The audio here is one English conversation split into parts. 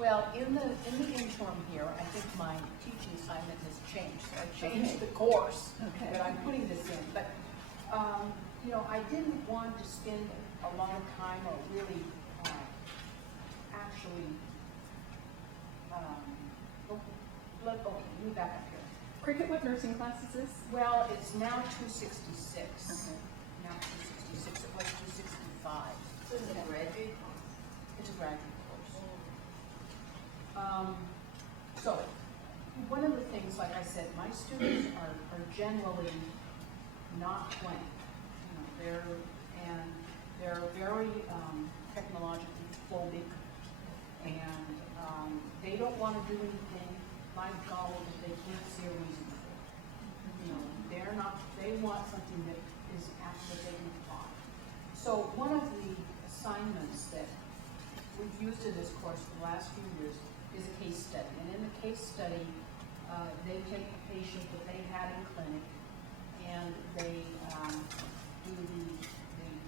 Well, in the interim here, I think my teaching assignment has changed. So I changed the course that I'm putting this in. But, you know, I didn't want to spend a lot of time or really actually, let me back up here. Cricket, what nursing class is this? Well, it's now 266. Okay. Now 266. It was 265. So is it a graduate course? It's a graduate course. So, one of the things, like I said, my students are generally not playing. You know, they're very technologically phobic, and they don't want to do anything like golf that they can't see a reason for. You know, they want something that is actually they can apply. So one of the assignments that we've used in this course for the last few years is a case study. And in the case study, they take a patient that they had in clinic, and they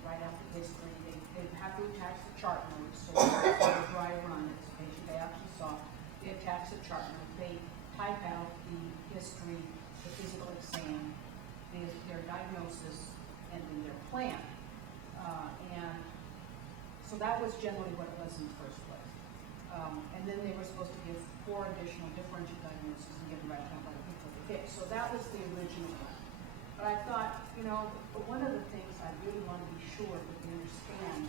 write out the history. They have to attach the chart notes. So it's a dry run. It's a patient they actually saw. They attach the chart note. They type out the history, the physical exam, their diagnosis, and then their plan. And so that was generally what it was in the first place. And then they were supposed to give 4 additional differential diagnoses and give them right down by the people they picked. So that was the original one. But I thought, you know, one of the things I really want to be sure that they understand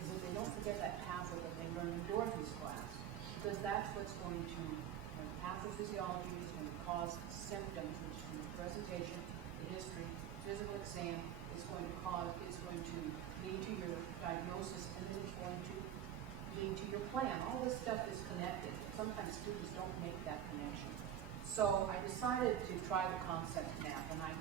is that they don't forget that pathway that they learned in Dorothy's class, because that's what's going to, pathophysiology is going to cause symptoms, which is the presentation, the history, physical exam, is going to lead to your diagnosis, and then it's going to lead to your plan. All this stuff is connected. Sometimes students don't make that connection. So I decided to try the concept map, and I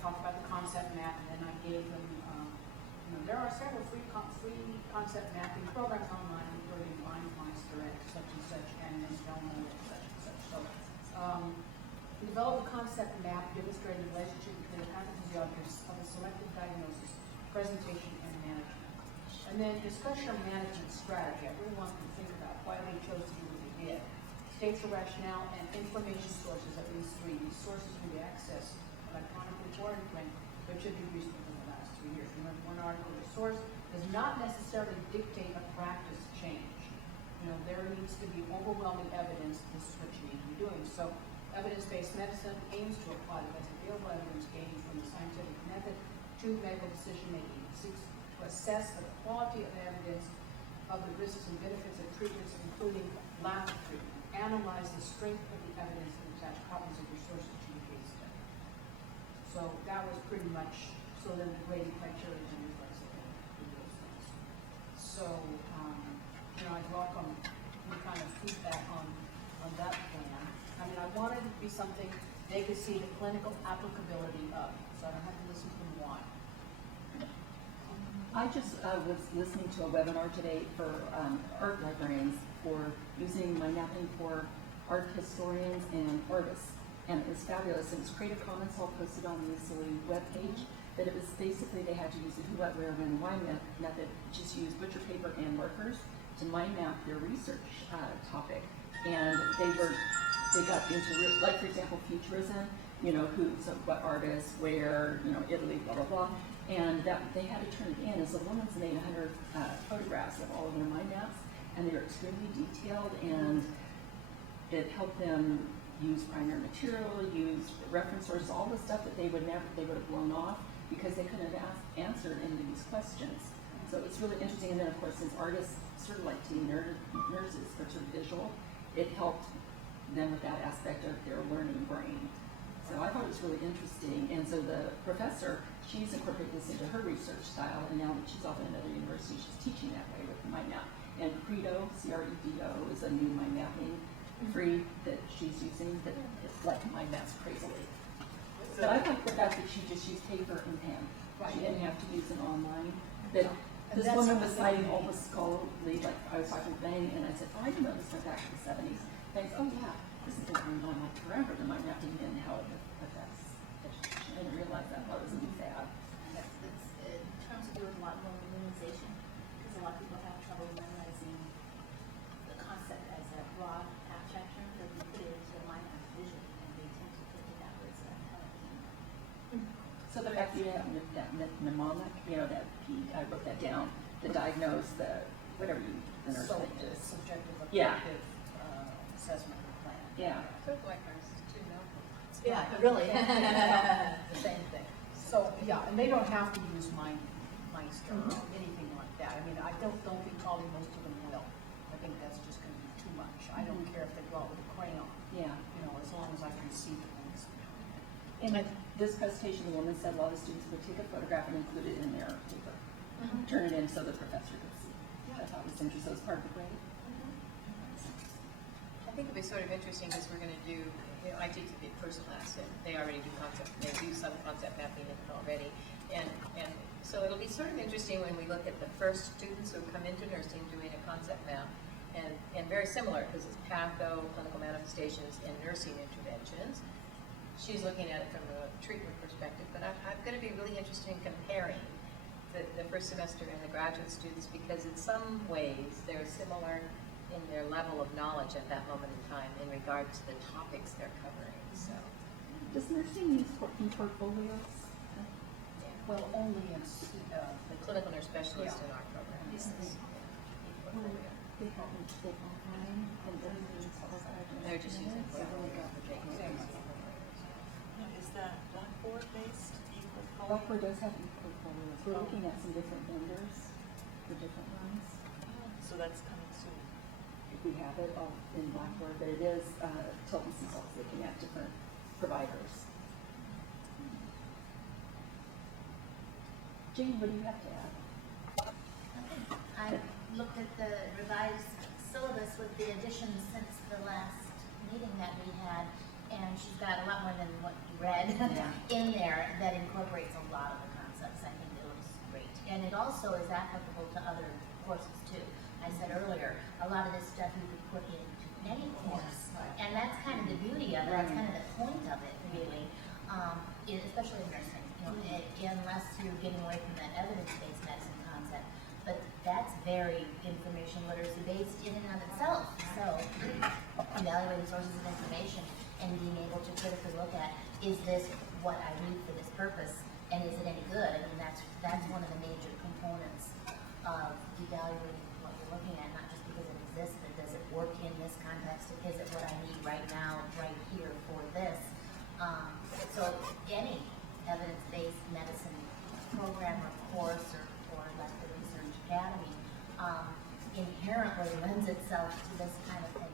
talked about the concept map, and then I gave them, you know, there are several free concept mapping programs online, including Mindmeister at such and such, and then Delmo at such and such. So we developed a concept map demonstrating the relationship between the pathophysiology of a selected diagnosis, presentation, and management. And then discuss your management strategy. I really want them to think about why they chose to do what they did. States the rationale and information sources, at least 3. These sources can be accessed electronically or in print, but should be recent within the last 3 years. Remember, one article or source does not necessarily dictate a practice change. You know, there needs to be overwhelming evidence this is what you need to be doing. So evidence-based medicine aims to apply the best available evidence gained from the scientific method to medical decision-making. It seeks to assess the quality of evidence of the risks and benefits of treatments, including lack of treatment. Analyze the strength of the evidence and attach copies of your sources to the case study. So that was pretty much, so then the grading criteria and reflects those things. So, you know, I'd welcome any kind of feedback on that plan. I mean, I wanted it to be something they could see the clinical applicability of, so I don't have to listen to them why. I just was listening to a webinar today for art librarians for using mind mapping for art historians and artists. And it was fabulous. It was Creative Commons, all posted on the ESILI webpage. But it was basically they had to use the who, what, where, when, why method, just use butcher paper and markers to mind map their research topic. And they got into, like for example, futurism, you know, who, so what artists, where, you know, Italy, blah, blah, blah. And that they had to turn it in. And so the woman's made 100 photographs of all of their mind maps, and they were extremely detailed, and it helped them use primary material, use reference sources, all the stuff that they would have blown off because they couldn't have answered any of these questions. So it's really interesting. And then of course, since artists sort of like to be nurses are sort of visual, it helped them with that aspect of their learning brain. So I thought it was really interesting. And so the professor, she's incorporated this into her research style, and now that she's off at another university, she's teaching that way with the mind map. And Credo, C-R-E-D-O, is a new mind mapping free that she's using that it's like mind maps crazily. But I like the fact that she just used paper and pen. Right. She didn't have to use an online. But this woman was citing all the scholarly, like I was talking to Bang, and I said, oh, I didn't know this went back to the 70s. Bang's, oh yeah, this has been going on like forever, the mind mapping and how it affects education. I didn't realize that. I thought it was a new fad. That's in terms of doing a lot more memorization, because a lot of people have trouble memorizing the Yeah, that mnemonic, you know, that I wrote that down, to diagnose the, whatever you, the nurse So thing the is. subjective, Yeah. objective, assessment plan. Yeah. Sort of like ours, too, no? Yeah, really. The same thing. So, yeah, and they don't have to use Meister or anything like that. I mean, I don't think probably most of them will. I think that's just gonna be too much. I don't care if they go out with a crayon, Yeah. you know, as long as I can see the things. In this presentation, the woman said a lot of students would take a photograph and include it in their paper. Turn it in so the professor could see. I thought it was interesting, so it's part of the grade. I think it'll be sort of interesting because we're gonna do, you know, I teach the first class and they already do concept, they do some concept mapping in it already. And so it'll be sort of interesting when we look at the first students who come into nursing doing a concept map. And very similar because it's patho, clinical manifestations, and nursing interventions. She's looking at it from a treatment perspective, but I'm going to be really interested in comparing the first semester and the graduate students because in some ways they're similar in their level of knowledge at that moment in time in regard to the topics they're covering. So, Does nursing use portfolios? Well, only in, the clinical nurse specialist in our program. Yes. Portfolio. They have online and everything's archived. They're just using portfolio. Is that Blackboard based e-portfolio? Blackboard does have portfolios. We're looking at some different vendors for different ones. So that's coming soon. If we have it all in Blackboard, but it is, Tilton Consultants looking at different providers. Jane, what do you have to add? I looked at the revised syllabus with the additions since the last meeting that we had, and she's got a lot more than what you read in there that incorporates a lot of the concepts. I think it looks great. And it also is applicable to other courses too. I said earlier, a lot of this stuff you could put into any course. And that's kind of the beauty of it, that's kind of the point of it really, especially in nursing. You know, unless you're getting away from that evidence-based medicine concept. But that's very information literacy based in and of itself. So evaluating sources of information and being able to critically look at, is this what I need for this purpose? And is it any good? I mean, that's one of the major components of evaluating what you're looking at, not just because it exists, but does it work in this context? Is it what I need right now, right here for this? So any evidence-based medicine program or course or like the Research Academy inherently lends itself to this kind of thing.